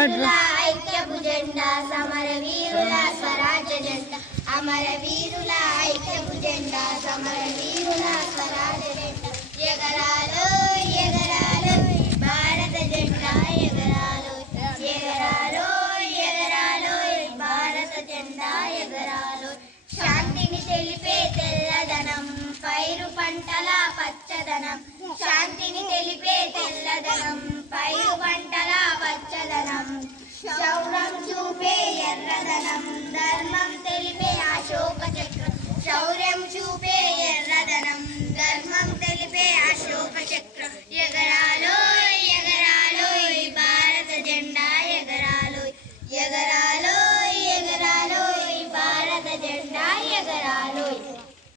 వీరుల ఐక్యపు జెండా సమరవీరుల స్వరాజ్య జెండా అమరవీరుల ఐక్యపు జెండా సమరవీరుల స్వరాజ్య జెండా ఎగరాలో ఎగరాలో భారత జెండా ఎగరాలో ఎగరాలో ఎగరాలో భారత జెండా ఎగరాలో శాంతిని తెలిపే తెల్లదనం పైరు పంటల పచ్చదనం శాంతిని తెలిపే తెల్లదనం పైరు పంటల పచ్చదనం శౌర్యం చూపే ఎర్రదనం ధర్మం తెలిపే అశోక చక్రం శౌర్యం చూపే ఎర్రదనం ధర్మం తెలిపే అశోక చక్రం ఎగరాలో